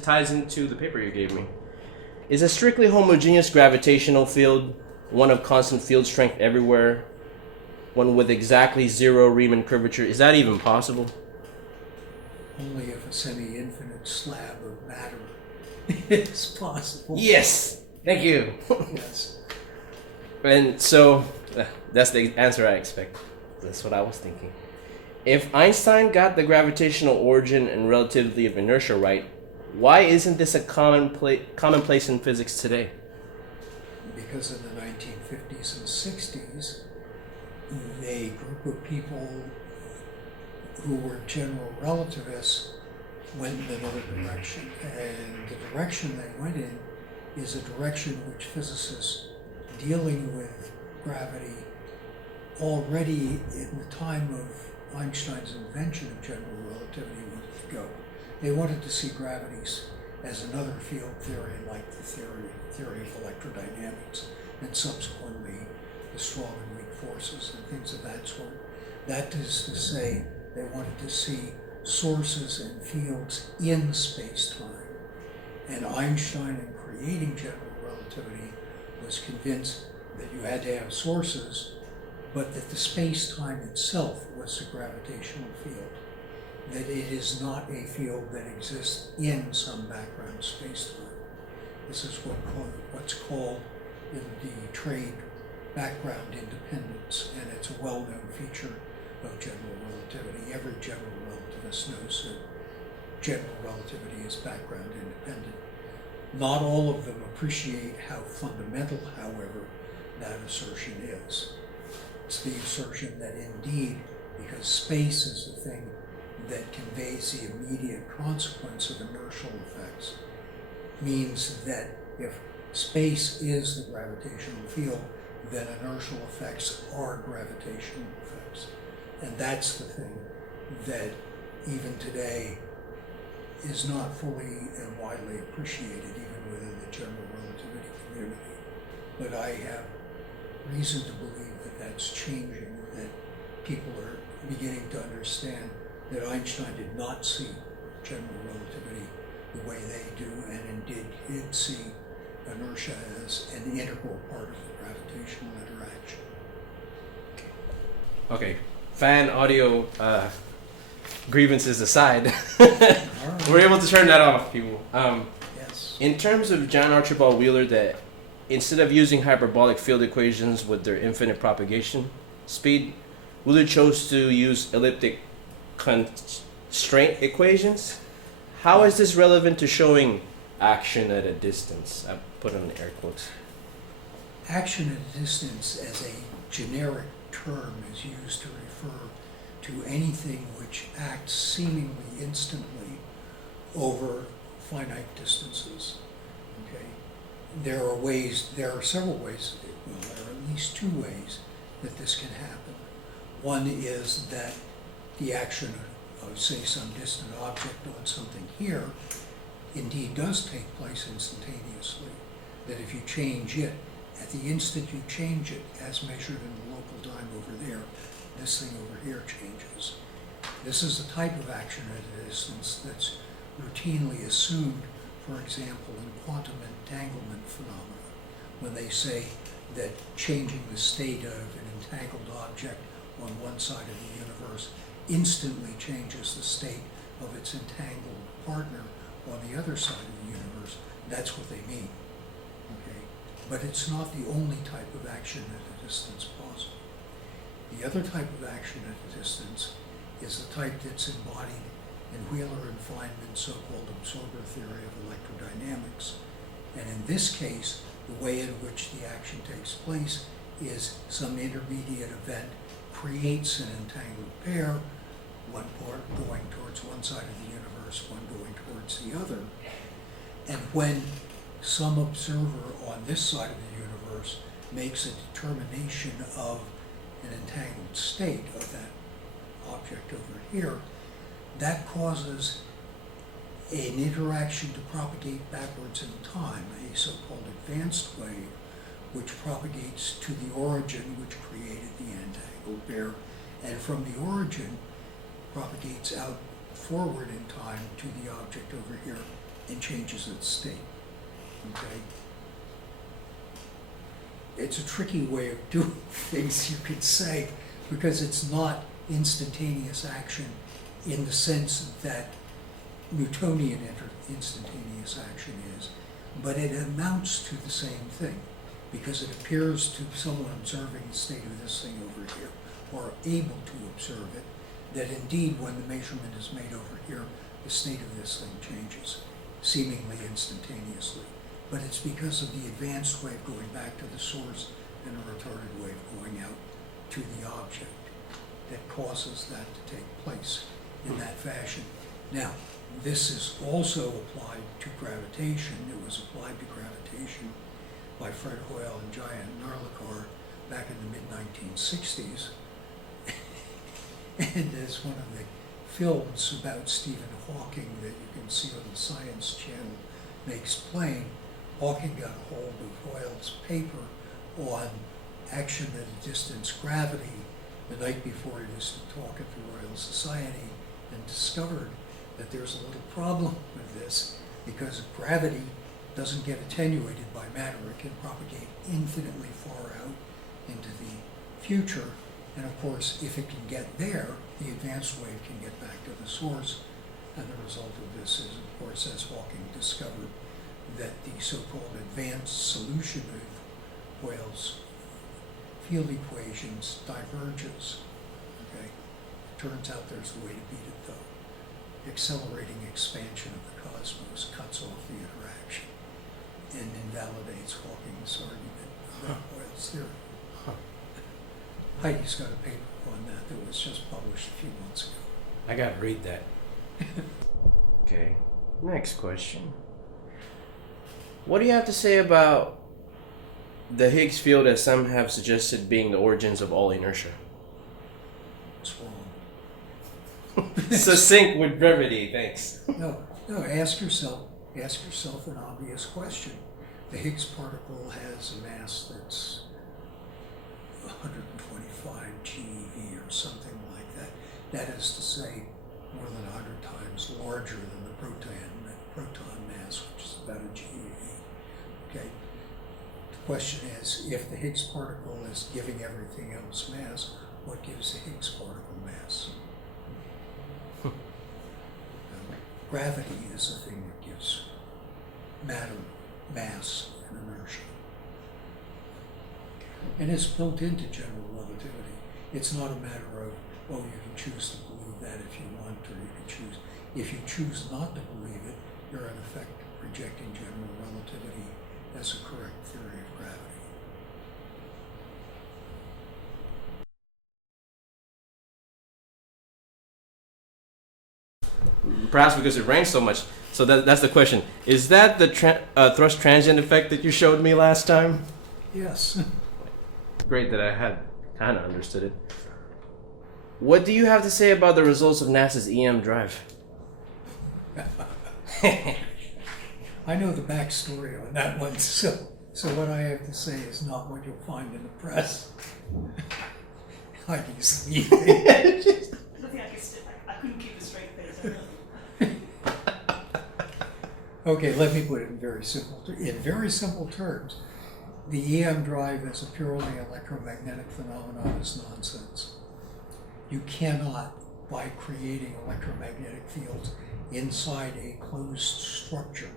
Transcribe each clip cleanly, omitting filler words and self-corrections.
ties into the paper you gave me. Is a strictly homogeneous gravitational field one of constant field strength everywhere, one with exactly zero Riemann curvature? Is that even possible? Only if a semi-infinite slab of matter is possible. Yes! Thank you! Yes. And so, that's the answer I expect. That's what I was thinking. If Einstein got the gravitational origin and relativity of inertia right, why isn't this a commonplace in physics today? Because in the 1950s and 60s, a group of people who were general relativists went in another direction. And the direction they went in is a direction which physicists dealing with gravity already in the time of Einstein's invention of general relativity wanted to go. They wanted to see gravities as another field theory, like the theory of electrodynamics, and subsequently the strong and weak forces and things of that sort. That is to say, they wanted to see sources and fields in space-time. And Einstein, in creating general relativity, was convinced that you had to have sources, but that the space-time itself was the gravitational field. That it is not a field that exists in some background space-time. This is what's called in the trade background independence, and it's a well-known feature of general relativity. Every general relativist knows that general relativity is background independent. Not all of them appreciate how fundamental, however, that assertion is. It's the assertion that indeed, because space is the thing that conveys the immediate consequence of inertial effects, means that if space is the gravitational field, then inertial effects are gravitational effects. And that's the thing that even today is not fully and widely appreciated, even within the general relativity community. But I have reason to believe that that's changing, that people are beginning to understand that Einstein did not see general relativity the way they do, and indeed did see inertia as an integral part of the gravitational interaction. Okay, fan audio grievances aside, we're able to turn that off, people. Yes. In terms of John Archibald Wheeler, that instead of using hyperbolic field equations with their infinite propagation speed, Wheeler chose to use elliptic constraint equations. How is this relevant to showing action at a distance? I put in air quotes. Action at a distance as a generic term is used to refer to anything which acts seemingly instantly over finite distances. Okay? There are several ways, well, there are at least two ways that this can happen. One is that the action of, say, some distant object on something here indeed does take place instantaneously. That if you change it, at the instant you change it, as measured in the local time over there, this thing over here changes. This is the type of action at a distance that's routinely assumed, for example, in quantum entanglement phenomena, when they say that changing the state of an entangled object on one side of the universe instantly changes the state of its entangled partner on the other side of the universe. That's what they mean. Okay? But it's not the only type of action at a distance possible. The other type of action at a distance is the type that's embodied in Wheeler and Feynman's so-called absorber theory of electrodynamics. And in this case, the way in which the action takes place is some intermediate event creates an entangled pair, one part going towards one side of the universe, one going towards the other. And when some observer on this side of the universe makes a determination of an entangled state of that object over here, that causes an interaction to propagate backwards in time, a so-called advanced wave, which propagates to the origin which created the entangled pair, and from the origin propagates out forward in time to the object over here, and changes its state. Okay? It's a tricky way of doing things, you could say, because it's not instantaneous action in the sense that Newtonian instantaneous action is, but it amounts to the same thing, because it appears to someone observing the state of this thing over here, or able to observe it, that indeed when the measurement is made over here, the state of this thing changes, seemingly instantaneously. But it's because of the advanced wave going back to the source and a retarded wave going out to the object that causes that to take place in that fashion. Now, this is also applied to gravitation. It was applied to gravitation by Fred Hoyle and Giant Narlikar back in the mid-1960s. And as one of the films about Stephen Hawking that you can see on the Science Channel makes plain, Hawking got a hold of Hoyle's paper on action at a distance gravity the night before he was to talk at the Royal Society, and discovered that there's a little problem with this, because gravity doesn't get attenuated by matter. It can propagate infinitely far out into the future, and of course if it can get there, the advanced wave can get back to the source, and the result of this is, of course, as Hawking discovered, that the so-called advanced solution of Hoyle's field equations diverges. Okay? It turns out there's a way to beat it though. Accelerating expansion of the cosmos cuts off the interaction and invalidates Hawking's argument about Hoyle's theory. Heidi's got a paper on that was just published a few months ago. I gotta read that. Okay, next question. What do you have to say about the Higgs field, as some have suggested, being the origins of all inertia? It's wrong. Succinct with brevity, thanks. No, ask yourself an obvious question. The Higgs particle has a mass that's 125 GeV or something like that. That is to say, more than 100 times larger than the proton mass, which is about a GeV. Okay. The question is, if the Higgs particle is giving everything else mass, what gives the Higgs particle mass? Gravity is the thing that gives matter mass and inertia. And it's built into general relativity. It's not a matter of, well, you can choose to believe that if you want, or you can choose. If you choose not to believe it, you're in effect rejecting general relativity as a correct theory of gravity. Perhaps because it rains so much. So that's the question. Is that the thrust transient effect that you showed me last time? Yes. Great that I had kind of understood it. What do you have to say about the results of NASA's EM drive? I know the backstory on that one, so what I have to say is not what you'll find in the press. I easily. I couldn't keep a straight face. Okay, let me put it in very simple terms. The EM drive as a purely electromagnetic phenomenon is nonsense. You cannot, by creating electromagnetic fields inside a closed structure,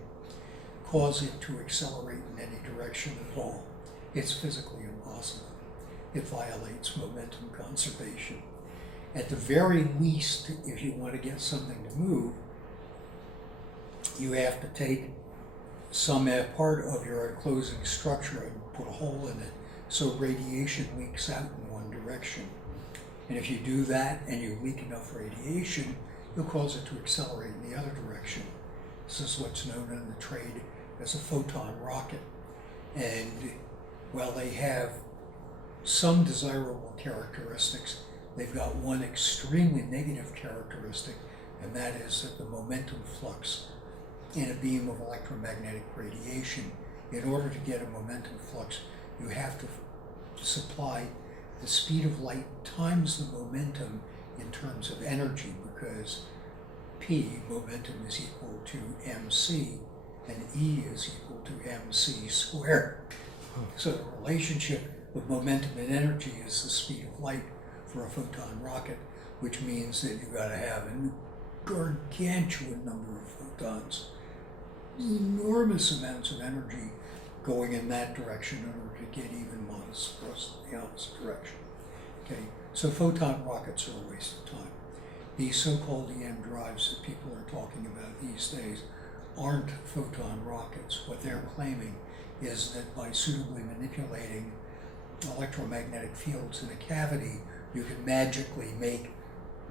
cause it to accelerate in any direction at all. It's physically impossible. It violates momentum conservation. At the very least, if you want to get something to move, you have to take some part of your enclosing structure and put a hole in it so radiation leaks out in one direction. And if you do that and you leak enough radiation, you'll cause it to accelerate in the other direction. This is what's known in the trade as a photon rocket. And while they have some desirable characteristics, they've got one extremely negative characteristic, and that is that the momentum flux in a beam of electromagnetic radiation, in order to get a momentum flux, you have to supply the speed of light times the momentum in terms of energy, because P, momentum, is equal to mc, and E is equal to mc squared. So the relationship of momentum and energy is the speed of light for a photon rocket, which means that you've got to have a gargantuan number of photons, enormous amounts of energy going in that direction in order to get even modest thrust in the opposite direction. Okay, so photon rockets are a waste of time. These so-called EM drives that people are talking about these days aren't photon rockets. What they're claiming is that by suitably manipulating electromagnetic fields in a cavity, you can magically make,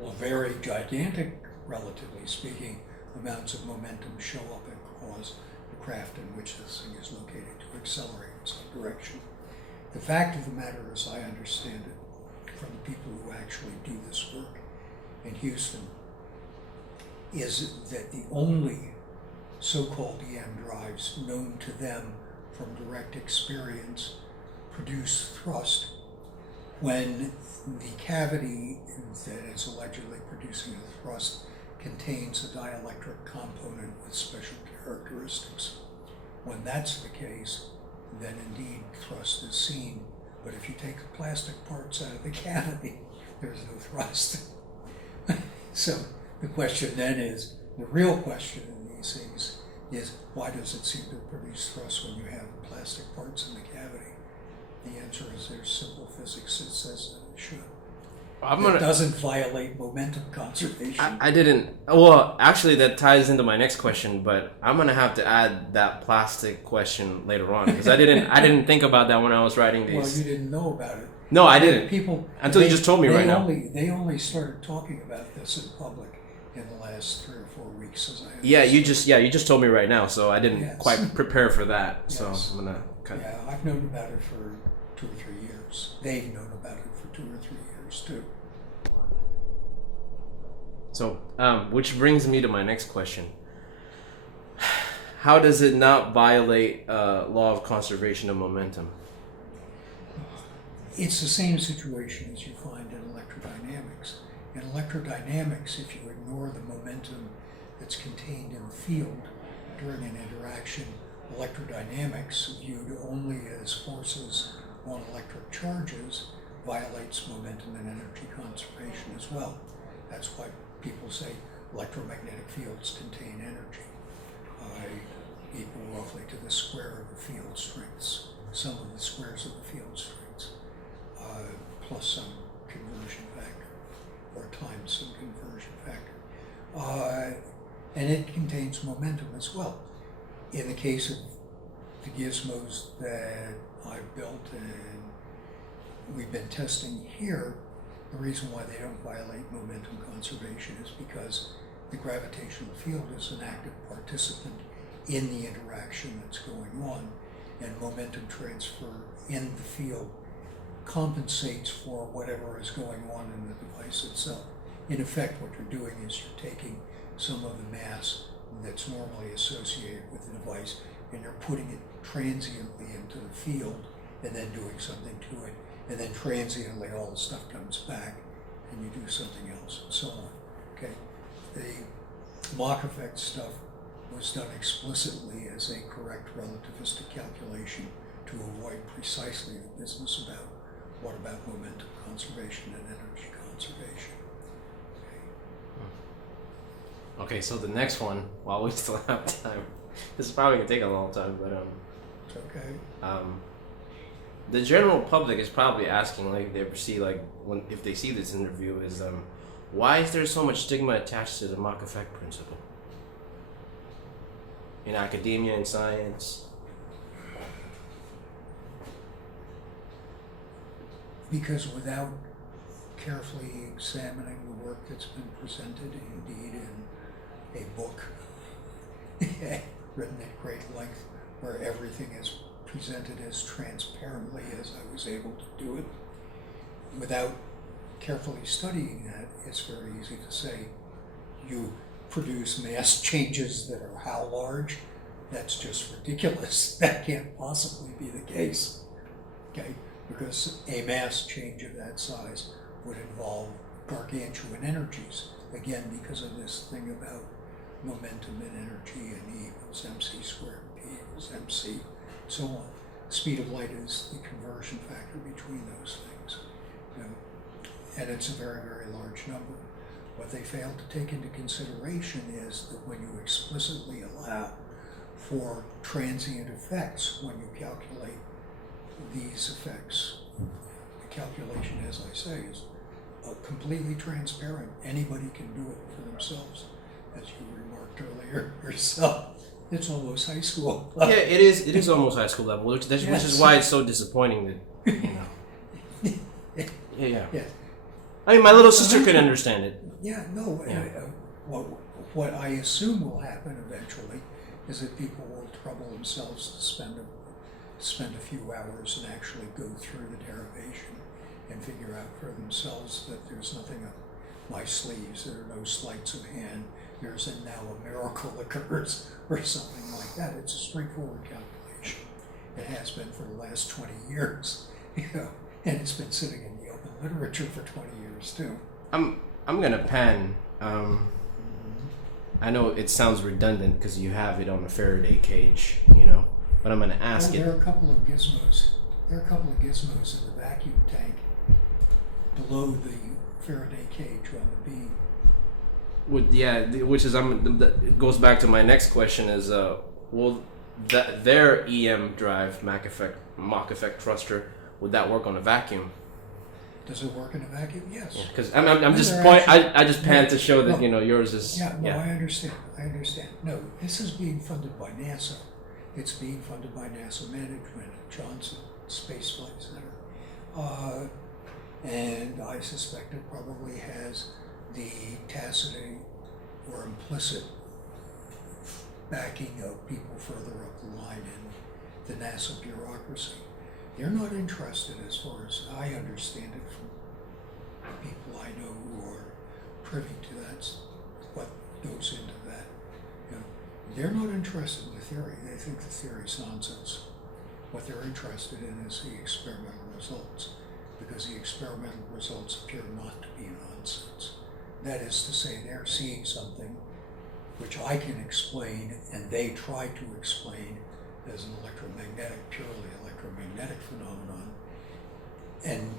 well, very gigantic, relatively speaking, amounts of momentum show up and cause the craft in which this thing is located to accelerate in some direction. The fact of the matter, as I understand it, from the people who actually do this work in Houston, is that the only so-called EM drives known to them from direct experience produce thrust when the cavity that is allegedly producing the thrust contains a dielectric component with special characteristics. When that's the case, then indeed thrust is seen. But if you take the plastic parts out of the cavity, there's no thrust. So the question then is, the real question in these things is, why does it seem to produce thrust when you have plastic parts in the cavity? The answer is there's simple physics that says that it should. It doesn't violate momentum conservation. I didn't. Well, actually, that ties into my next question, but I'm gonna have to add that plastic question later on because I didn't think about that when I was writing these. Well, you didn't know about it. No, I didn't. People until you just told me right now. They only started talking about this in public in the last 3 or 4 weeks, as I understand. You just told me right now, so I didn't quite prepare for that. Yes. So I'm gonna Yeah, I've known about it for 2 or 3 years. They've known about it for 2 or 3 years too. So, which brings me to my next question. How does it not violate law of conservation of momentum? It's the same situation as you find in electrodynamics. In electrodynamics, if you ignore the momentum that's contained in the field during an interaction, electrodynamics, viewed only as forces on electric charges, violates momentum and energy conservation as well. That's why people say electromagnetic fields contain energy, equal roughly to the square of the field strengths, some of the squares of the field strengths, plus some conversion factor, or times some conversion factor. And it contains momentum as well. In the case of the gizmos that I've built and we've been testing here, the reason why they don't violate momentum conservation is because the gravitational field is an active participant in the interaction that's going on, and momentum transfer in the field compensates for whatever is going on in the device itself. In effect, what you're doing is you're taking some of the mass that's normally associated with the device and you're putting it transiently into the field and then doing something to it, and then transiently all the stuff comes back and you do something else and so on. Okay, the Mach Effect stuff was done explicitly as a correct relativistic calculation to avoid precisely the business about what about momentum conservation and energy conservation. Okay, so the next one, while we still have time, this is probably gonna take a long time, but It's okay. The general public is probably asking, like, they ever see, like, when if they see this interview, is why is there so much stigma attached to the Mach Effect principle in academia and science? Because without carefully examining the work that's been presented, indeed in a book written at great length, where everything is presented as transparently as I was able to do it, without carefully studying that, it's very easy to say, you produce mass changes that are how large? That's just ridiculous. That can't possibly be the case. Okay? Because a mass change of that size would involve gargantuan energies, again because of this thing about momentum and energy, and E equals mc squared, P equals mc, so on. Speed of light is the conversion factor between those things. You know, and it's a very, very large number. What they fail to take into consideration is that when you explicitly allow for transient effects, when you calculate these effects, the calculation, as I say, is completely transparent. Anybody can do it for themselves, as you remarked earlier yourself. It's almost high school. Yeah, it is. It is almost high school level, which Yes. is why it's so disappointing that Yeah. Yeah. I mean, my little sister could understand it. Yeah, no. Yeah. What I assume will happen eventually is that people will trouble themselves to spend a few hours and actually go through the derivation and figure out for themselves that there's nothing up my sleeves, there are no sleights of hand, now a miracle occurs or something like that. It's a straightforward calculation. It has been for the last 20 years, you know, and it's been sitting in the open literature for 20 years too. I'm gonna pan. I know it sounds redundant because you have it on a Faraday cage, you know, but I'm gonna ask There it. are a couple of gizmos. There are a couple of gizmos in the vacuum tank below the Faraday cage on the beam. Which is that goes back to my next question is will their EM drive Mach Effect thruster, would that work on a vacuum? Does it work in a vacuum? Yes. Because I'm just They're point. actually- I just pan to show that No. yours is Yeah, no, I understand. No, this is being funded by NASA. It's being funded by NASA management at Johnson Space Flight Center. And I suspect it probably has the tacit or implicit backing of people further up the line in the NASA bureaucracy. They're not interested, as far as I understand it from people I know who are privy to that, what goes into that. You know, they're not interested in the theory. They think the theory's nonsense. What they're interested in is the experimental results, because the experimental results appear not to be nonsense. That is to say, they're seeing something which I can explain, and they try to explain as an purely electromagnetic phenomenon. And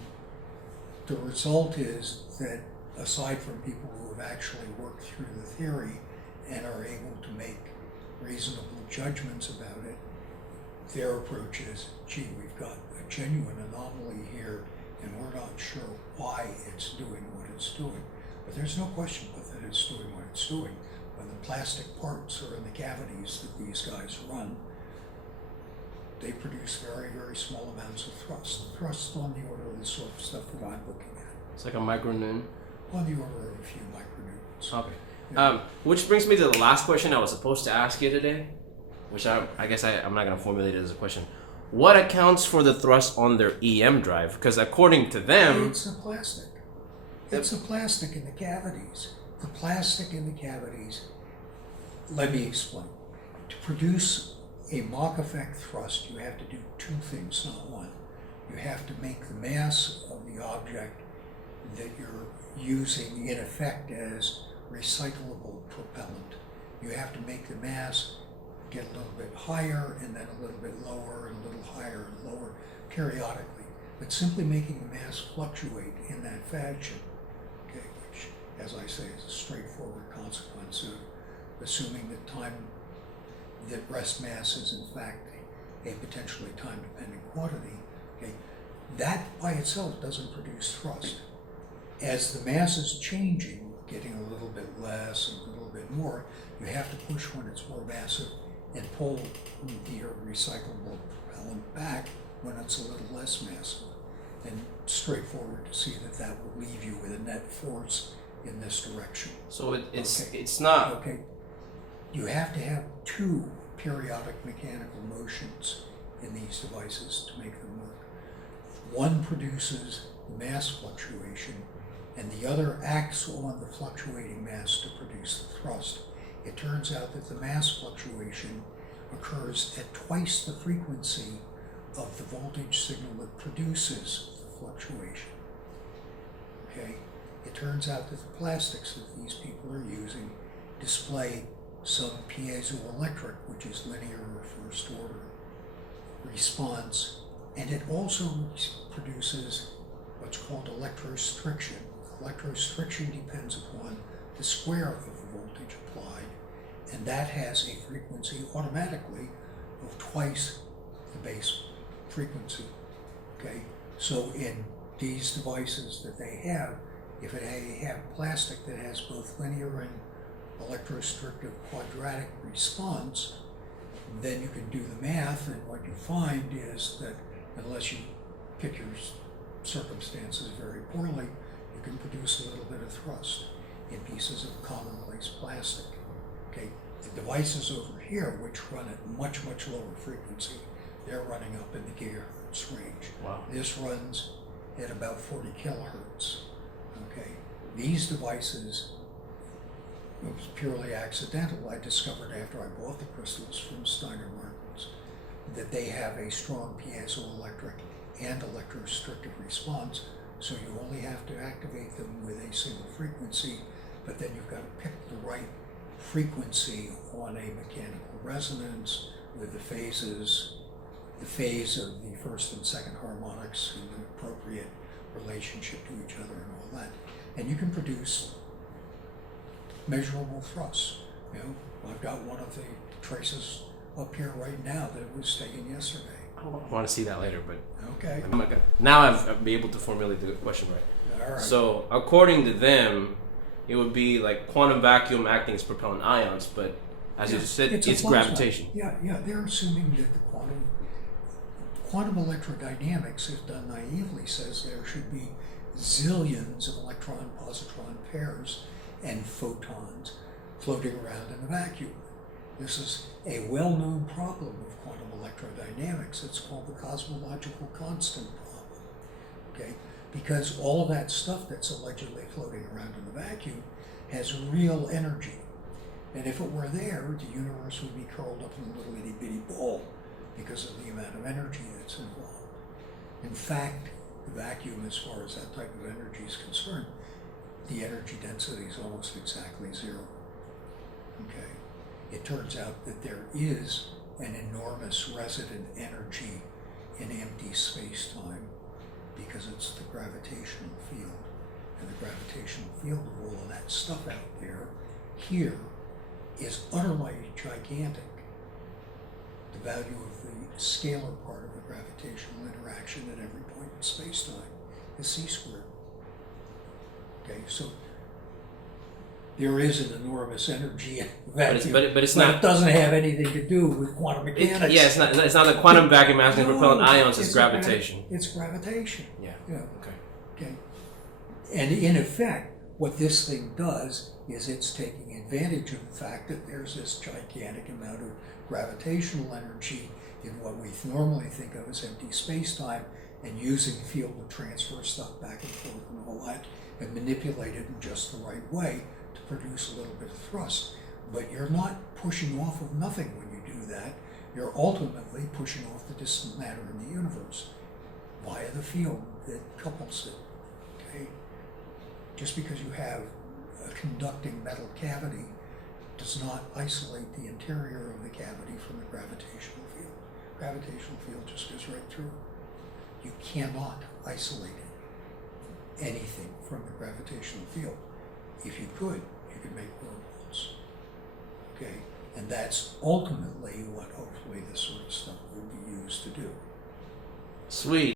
the result is that, aside from people who have actually worked through the theory and are able to make reasonable judgments about it, their approach is, gee, we've got a genuine anomaly here, and we're not sure why it's doing what it's doing. But there's no question but that it's doing what it's doing. When the plastic parts are in the cavities that these guys run, they produce very, very small amounts of thrust. Thrust on the order of the sort of stuff that I'm looking at. It's like a micronoon. On the order of a few micronewtons. Okay. Yeah. Which brings me to the last question I was supposed to ask you today, which I guess I'm not going to formulate it as a question. What accounts for the thrust on their EM drive? Because according to them... It's the plastic. It's the plastic in the cavities. The plastic in the cavities, let me explain. To produce a Mach Effect thrust, you have to do two things, not one. You have to make the mass of the object that you're using in effect as recyclable propellant. You have to make the mass get a little bit higher and then a little bit lower and a little higher and lower periodically. But simply making the mass fluctuate in that fashion, okay, which, as I say, is a straightforward consequence of assuming that rest mass is in fact a potentially time-dependent quantity, okay, that by itself doesn't produce thrust. As the mass is changing, getting a little bit less and a little bit more, you have to push when it's more massive and pull your recyclable propellant back when it's a little less massive. And straightforward to see that will leave you with a net force in this direction. So it's Okay. it's not... Okay. You have to have two periodic mechanical motions in these devices to make them work. One produces the mass fluctuation, and the other acts on the fluctuating mass to produce the thrust. It turns out that the mass fluctuation occurs at twice the frequency of the voltage signal that produces the fluctuation. Okay? It turns out that the plastics that these people are using display some piezoelectric, which is linear or first order response, and it also produces what's called electrorestriction. Electrorestriction depends upon the square of the voltage applied, and that has a frequency automatically of twice the base frequency. Okay, so in these devices that they have, if they have plastic that has both linear and electrorestrictive quadratic response, then you can do the math, and what you find is that unless you pick your circumstances very poorly, you can produce a little bit of thrust in pieces of commonplace plastic. Okay, the devices over here, which run at much, much lower frequency, they're running up in the gigahertz range. Wow. This runs at about 40 kilohertz. Okay, these devices, it was purely accidental. I discovered after I bought the crystals from Steiner Martins that they have a strong piezoelectric and electrorestrictive response, so you only have to activate them with a single frequency, but then you've got to pick the right frequency on a mechanical resonance with the phases, the phase of the first and second harmonics in the appropriate relationship to each other and all that. And you can produce measurable thrust. You know, I've got one of the traces up here right now that was taken yesterday. I want to see that later, but Okay. now I've been able to formulate the question right. All right. So according to them, it would be like quantum vacuum acting as propellant ions, but as you said, a it's plasma. gravitation. Yeah, they're assuming that the quantum electrodynamics, if done naively, says there should be zillions of electron-positron pairs and photons floating around in a vacuum. This is a well-known problem of quantum electrodynamics. It's called the cosmological constant problem. Okay? Because all of that stuff that's allegedly floating around in the vacuum has real energy. And if it were there, the universe would be curled up in a little itty bitty ball because of the amount of energy that's involved. In fact, the vacuum, as far as that type of energy is concerned, the energy density is almost exactly zero. Okay? It turns out that there is an enormous resident energy in empty space-time because it's the gravitational field. And the gravitational field of all of that stuff out there here is utterly gigantic. The value of the scalar part of the gravitational interaction at every point in space-time is c squared. Okay, so there is an enormous energy in the vacuum, but it's not. It doesn't have anything to do with quantum mechanics. It's not the quantum vacuum acting No, propellant ions. It's it's gravitation. It's gravitation. Yeah. Yeah. Okay. Okay. And in effect, what this thing does is it's taking advantage of the fact that there's this gigantic amount of gravitational energy in what we normally think of as empty space-time, and using the field to transfer stuff back and forth and all that, and manipulate it in just the right way to produce a little bit of thrust. But you're not pushing off of nothing when you do that. You're ultimately pushing off the distant matter in the universe via the field that couples it. Okay? Just because you have a conducting metal cavity does not isolate the interior of the cavity from the gravitational field. Gravitational field just goes right through. You cannot isolate anything from the gravitational field. If you could make wormholes. Okay? And that's ultimately what hopefully this sort of stuff will be used to do. Sweet.